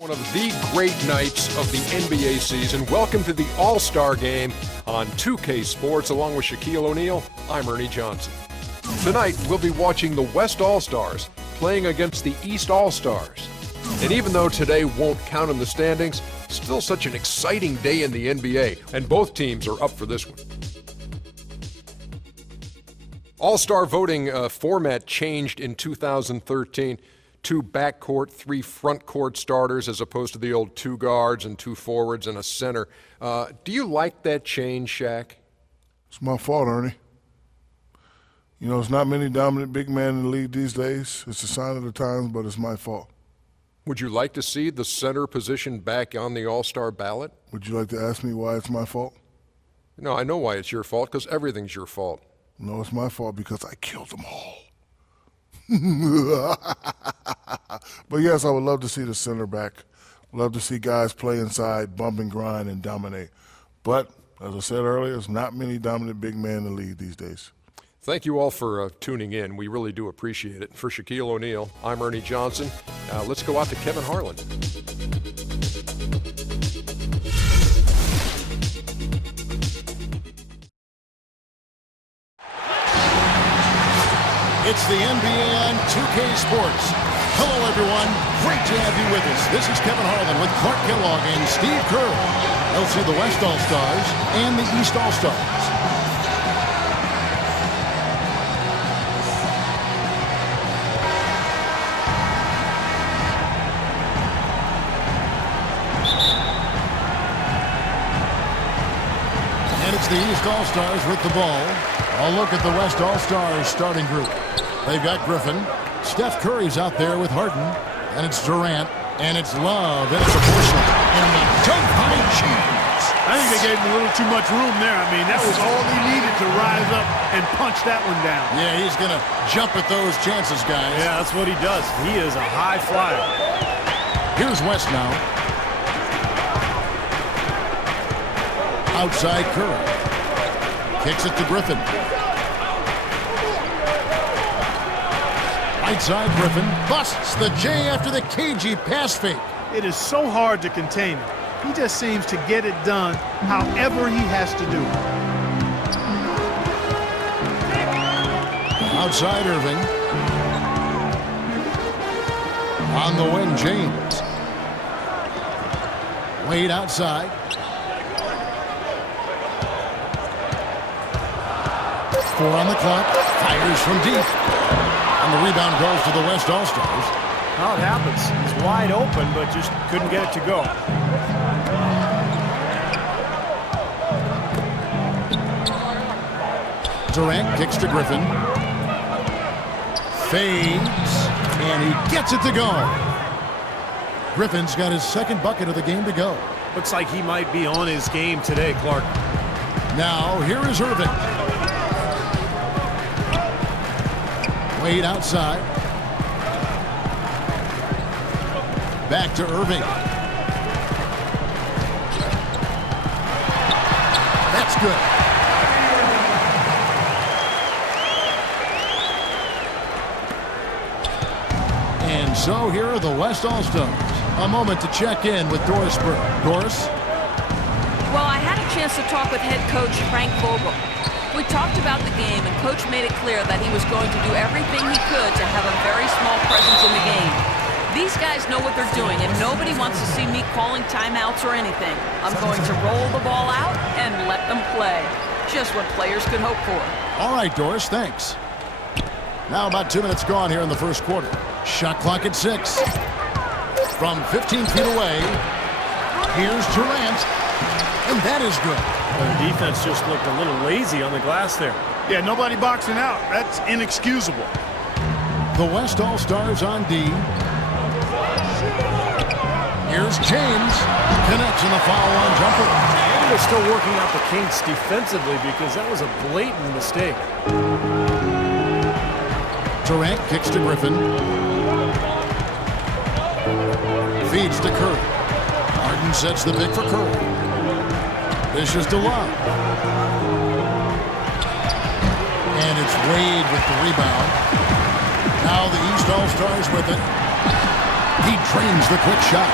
One of the great nights of the NBA season. Welcome to the All-Star Game on 2K Sports. Along with Shaquille O'Neal, I'm Ernie Johnson. Tonight, we'll be watching the West All-Stars playing against the East All-Stars. And even though today won't count in the standings, still such an exciting day in the NBA, and both teams are up for this one. All-Star voting format changed in 2013. 2 backcourt, 3 frontcourt starters as opposed to the old 2 guards and 2 forwards and a center. Do you like that change, Shaq? It's my fault, Ernie. You know, there's not many dominant big men in the league these days. It's a sign of the times, but it's my fault. Would you like to see the center position back on the All-Star ballot? Would you like to ask me why it's my fault? No, I know why it's your fault, because everything's your fault. No, it's my fault because I killed them all. But yes, I would love to see the center back. Love to see guys play inside, bump and grind, and dominate. But, as I said earlier, there's not many dominant big men in the league these days. Thank you all for tuning in. We really do appreciate it. For Shaquille O'Neal, I'm Ernie Johnson. Let's go out to Kevin Harlan. It's the NBA on 2K Sports. Hello, everyone. Great to have you with us. This is Kevin Harlan with Clark Kellogg and Steve Kerr. They'll see the West All-Stars and the East All-Stars. And it's the East All-Stars with the ball. A look at the West All-Stars starting group. They've got Griffin. Steph Curry's out there with Harden. And it's Durant. And it's Love. And it's a porcelain. And the dunk by James. I think they gave him a little too much room there. I mean, that was all he needed to rise up and punch that one down. Yeah, he's going to jump at those chances, guys. Yeah, that's what he does. He is a high flyer. Here's West now. Outside Curry. Kicks it to Griffin. Right side, Griffin busts the J after the cagey pass fake. It is so hard to contain him. He just seems to get it done however he has to do it. Outside Irving. On the wing, James. Wade outside. Four on the clock. Fires from deep. And the rebound goes to the West All-Stars. How it happens. He's wide open, but just couldn't get it to go. Durant kicks to Griffin. Fades. And he gets it to go. Griffin's got his second bucket of the game to go. Looks like he might be on his game today, Clark. Now, here is Irving. Wade outside. Back to Irving. That's good. And so here are the West All-Stars. A moment to check in with Doris Burke. Doris? Well, I had a chance to talk with head coach Frank Vogel. We talked about the game, and Coach made it clear that he was going to do everything he could to have a very small presence in the game. These guys know what they're doing, and nobody wants to see me calling timeouts or anything. I'm going to roll the ball out and let them play. Just what players could hope for. All right, Doris, thanks. Now about 2 minutes gone here in the first quarter. Shot clock at 6. From 15 feet away, here's Durant, and that is good. The defense just looked a little lazy on the glass there. Yeah, nobody boxing out. That's inexcusable. The West All-Stars on D. Here's James. Connects in the foul-on jumper. And they're still working out the kinks defensively because that was a blatant mistake. Durant kicks to Griffin. Feeds to Curry. Harden sets the pick for Curry. Dishes to Love. And it's Wade with the rebound. Now the East All-Stars with it. He drains the quick shot.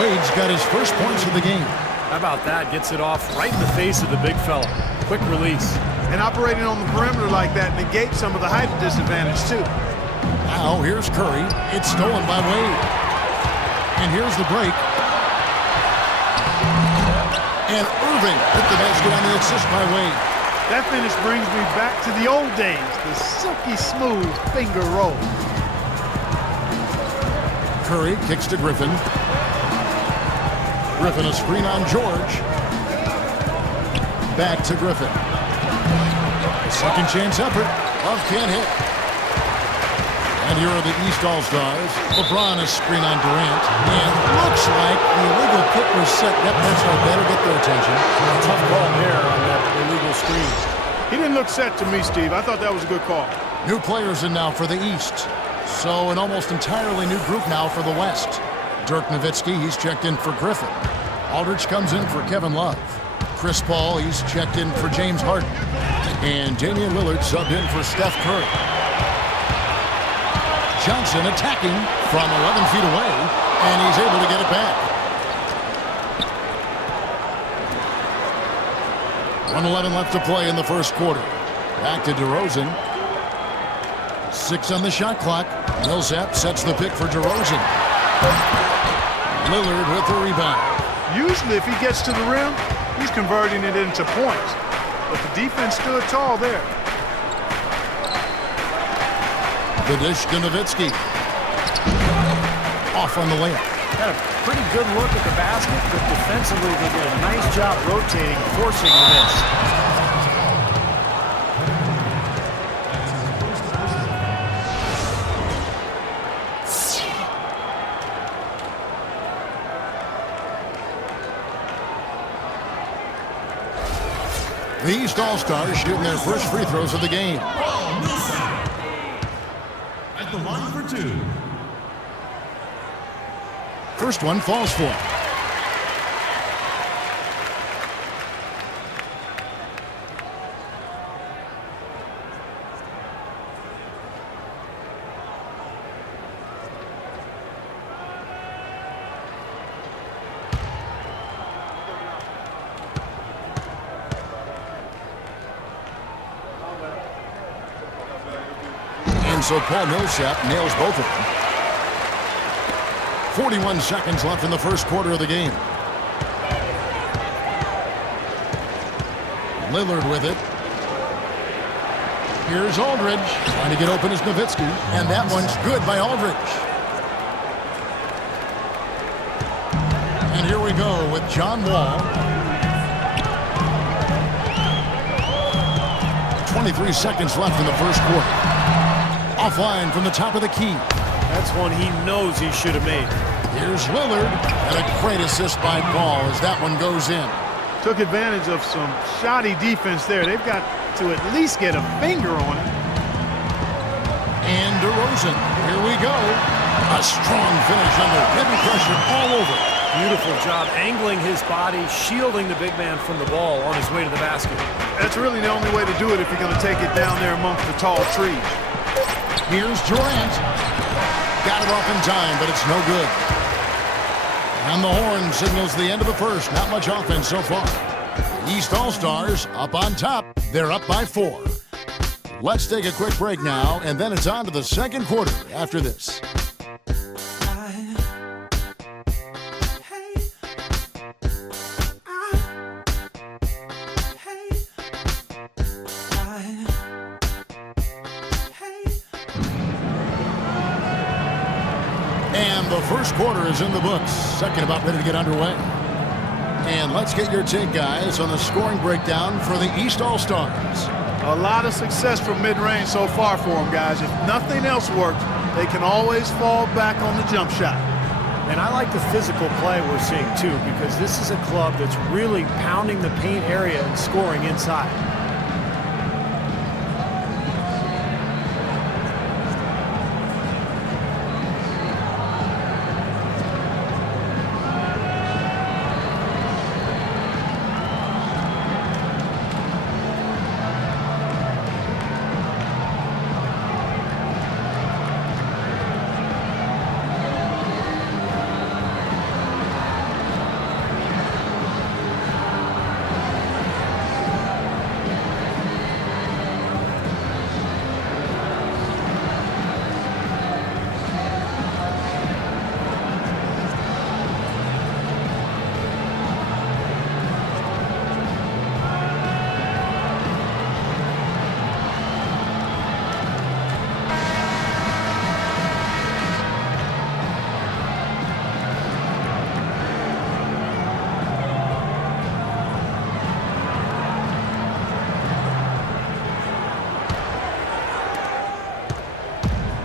Wade's got his first points of the game. How about that? Gets it off right in the face of the big fella. Quick release. And operating on the perimeter like that negates some of the height disadvantage, too. Now, here's Curry. It's stolen by Wade. And here's the break. And Irving hit the basket on the assist by Wade. That finish brings me back to the old days, the silky smooth finger roll. Curry kicks to Griffin. Griffin a screen on George. Back to Griffin. Second chance effort. Love can't hit. And here are the East All-Stars. LeBron a screen on Durant. And looks like the illegal kick was set. Yep, that's right. Better get their attention. Tough call there on that illegal screen. He didn't look set to me, Steve. I thought that was a good call. New players in now for the East. So an almost entirely new group now for the West. Dirk Nowitzki, he's checked in for Griffin. Aldridge comes in for Kevin Love. Chris Paul, he's checked in for James Harden. And Damian Lillard subbed in for Steph Curry. Johnson attacking from 11 feet away, and he's able to get it back. 1:11 left to play in the first quarter. Back to DeRozan. 6 on the shot clock. Millsap sets the pick for DeRozan. Lillard with the rebound. Usually if he gets to the rim, he's converting it into points. But the defense stood tall there. The dish to Nowitzki. Off on the layup. Got a pretty good look at the basket, but defensively they did a nice job rotating, forcing the miss. The East All-Stars shooting their first free throws of the game. At the line for 2. First one falls for him. So Paul Millsap nails both of them. 41 seconds left in the first quarter of the game. Lillard with it. Here's Aldridge. Trying to get open is Nowitzki. And that one's good by Aldridge. And here we go with John Wall. 23 seconds left in the first quarter. Offline from the top of the key. That's one he knows he should have made. Here's Lillard, and a great assist by Paul as that one goes in. Took advantage of some shoddy defense there. They've got to at least get a finger on it. And DeRozan, here we go. A strong finish under heavy pressure all over. Beautiful job angling his body, shielding the big man from the ball on his way to the basket. That's really the only way to do it if you're going to take it down there amongst the tall trees. Here's Durant. Got it off in time, but it's no good. And the horn signals the end of the first. Not much offense so far. East All-Stars up on top. They're up by 4. Let's take a quick break now, and then it's on to the second quarter after this. And the first quarter is in the books. Second about ready to get underway. And let's get your take, guys, on the scoring breakdown for the East All-Stars. A lot of success from mid-range so far for them, guys. If nothing else works, they can always fall back on the jump shot. And I like the physical play we're seeing, too, because this is a club that's really pounding the paint area and scoring inside.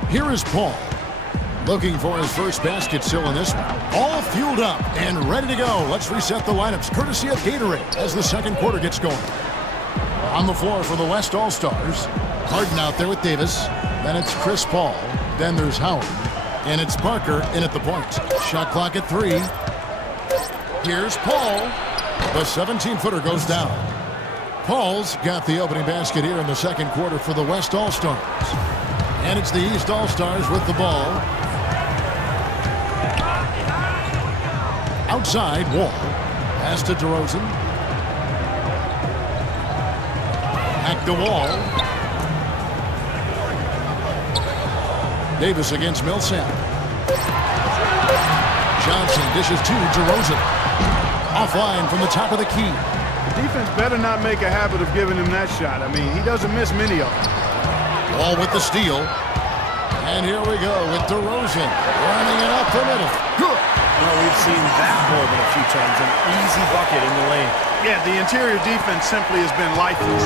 Here is Paul. Looking for his first basket still in this one. All fueled up and ready to go. Let's reset the lineups courtesy of Gatorade as the second quarter gets going. On the floor for the West All-Stars. Harden out there with Davis. Then it's Chris Paul. Then there's Howard. And it's Parker in at the point. Shot clock at 3. Here's Paul. The 17-footer goes down. Paul's got the opening basket here in the second quarter for the West All-Stars. And it's the East All-Stars with the ball. Outside, Wall. Pass to DeRozan. Back to Wall. Davis against Millsap. Johnson dishes to DeRozan. Offline from the top of the key. The defense better not make a habit of giving him that shot. I mean, he doesn't miss many of them. Wall with the steal. And here we go with DeRozan running it up the middle. Good. Well, we've seen that more than a few times. An easy bucket in the lane. Yeah, the interior defense simply has been lifeless.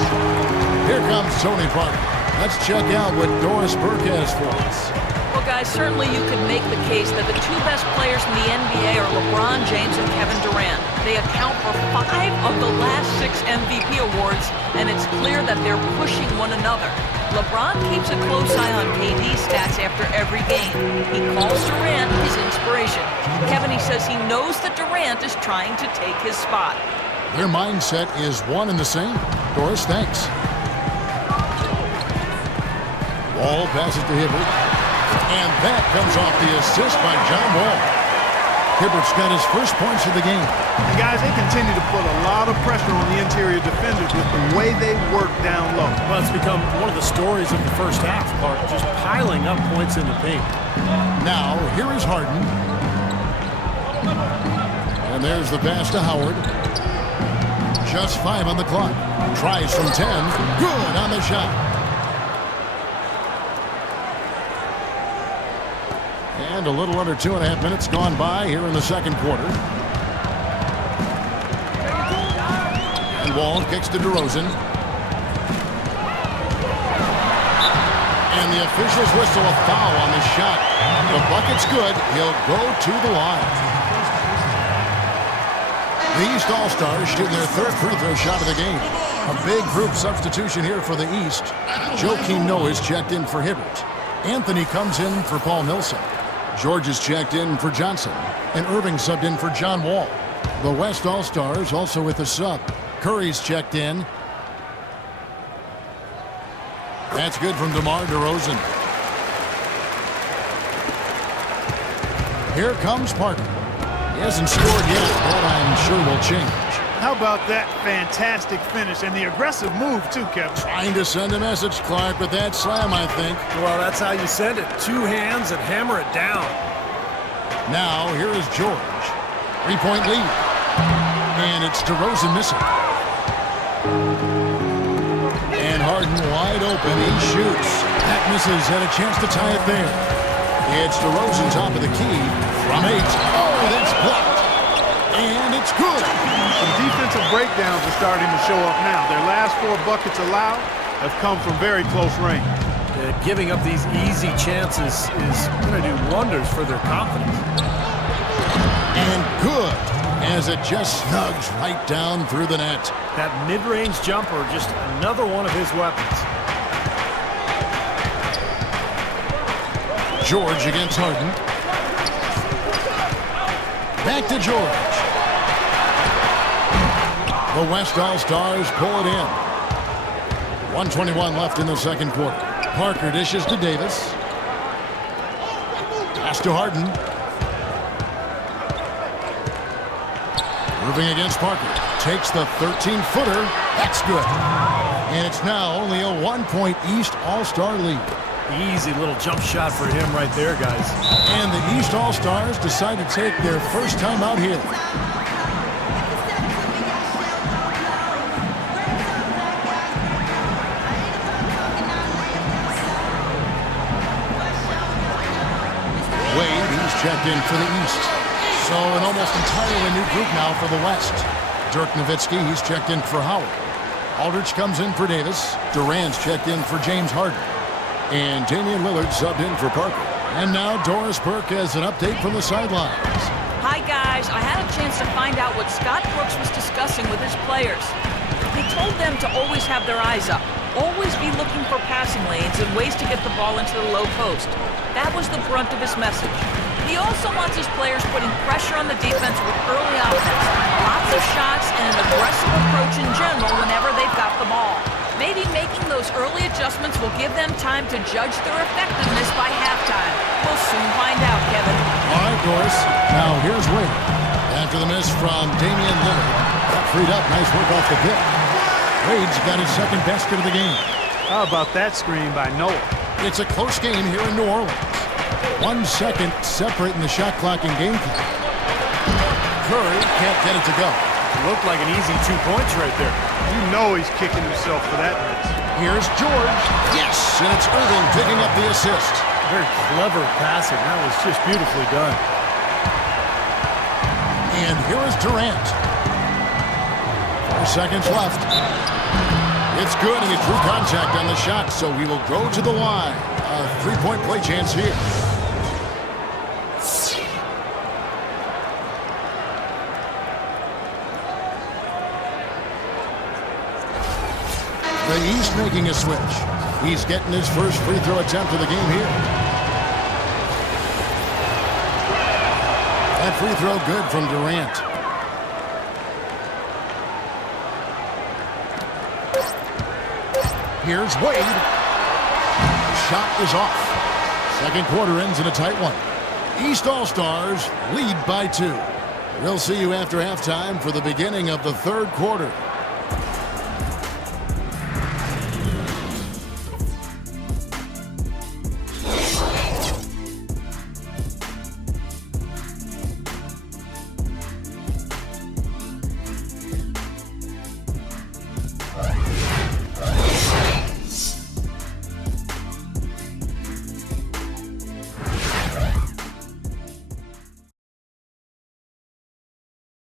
Here comes Tony Parker. Let's check out what Doris Burke has for us. Well, guys, certainly you could make the case that the two best players in the NBA are LeBron James and Kevin Durant. They account for 5 of the last 6 MVP awards, and it's clear that they're pushing one another. LeBron keeps a close eye on KD's stats after every game. He calls Durant his inspiration. Kevin, he says he knows that Durant is trying to take his spot. Their mindset is one and the same. Doris, thanks. Wall passes to Hibbert. And that comes off the assist by John Wall. Hibbert's got his first points of the game. And guys, they continue to put a lot of pressure on the interior defenders with the way they work down low. Well, it's become one of the stories of the first half, Clark, just piling up points in the paint. Now, here is Harden. And there's the pass to Howard. Just 5 on the clock. Tries from 10. Good on the shot. And a little under 2.5 minutes gone by here in the second quarter. And Wall kicks to DeRozan. And the officials whistle a foul on the shot. The bucket's good. He'll go to the line. The East All-Stars shooting their third free throw shot of the game. A big group substitution here for the East. Joakim Noah is checked in for Hibbert. Anthony comes in for Paul Millsap. George is checked in for Johnson. And Irving subbed in for John Wall. The West All-Stars also with a sub. Curry's checked in. That's good from DeMar DeRozan. Here comes Parker. He hasn't scored yet, but I'm sure will change. How about that fantastic finish and the aggressive move, too, Kevin? Trying to send a message, Clark, with that slam, I think. Well, that's how you send it. 2 hands and hammer it down. Now, here is George. 3-point lead. And it's DeRozan missing. And Harden wide open. He shoots. That misses. Had a chance to tie it there. It's DeRozan top of the key from 8. Oh, that's blocked. And it's good. Some defensive breakdowns are starting to show up now. Their last 4 buckets allowed have come from very close range. Giving up these easy chances is going to do wonders for their confidence. And good, as it just snugs right down through the net. That mid-range jumper, just another one of his weapons. George against Harden. Back to George. The West All-Stars pull it in. 1:21 left in the second quarter. Parker dishes to Davis. Pass to Harden. Irving against Parker. Takes the 13-footer. That's good. And it's now only a 1-point East All-Star lead. Easy little jump shot for him right there, guys. And the East All-Stars decide to take their first time out here. Wade, he's checked in for the East. So an almost entirely new group now for the West. Dirk Nowitzki, he's checked in for Howard. Aldridge comes in for Davis. Durant's checked in for James Harden. And Damian Lillard subbed in for Parker. And now Doris Burke has an update from the sidelines. Hi, guys. I had a chance to find out what Scott Brooks was discussing with his players. He told them to always have their eyes up, always be looking for passing lanes and ways to get the ball into the low post. That was the brunt of his message. He also wants his players putting pressure on the defense with early offense, lots of shots, and an aggressive approach in general whenever they've got the ball. Maybe making those early adjustments will give them time to judge their effectiveness by halftime. We'll soon find out, Kevin. All right, Doris. Now here's Wade. After the miss from Damian Lillard. Got freed up. Nice work off the pick. Wade's got his second basket of the game. How about that screen by Noah? It's a close game here in New Orleans. 1 second separating the shot clock and game clock. Curry can't get it to go. It looked like an easy 2 points right there. You know he's kicking himself for that miss. Here's George. Yes, and it's Irving picking up the assist. Very clever passing. That was just beautifully done. And here is Durant. 4 seconds left. It's good, and he drew contact on the shot, so he will go to the line. A 3-point play chance here. The East making a switch. He's getting his first free throw attempt of the game here. That free throw good from Durant. Here's Wade. The shot is off. Second quarter ends in a tight one. East All-Stars lead by 2. We'll see you after halftime for the beginning of the third quarter.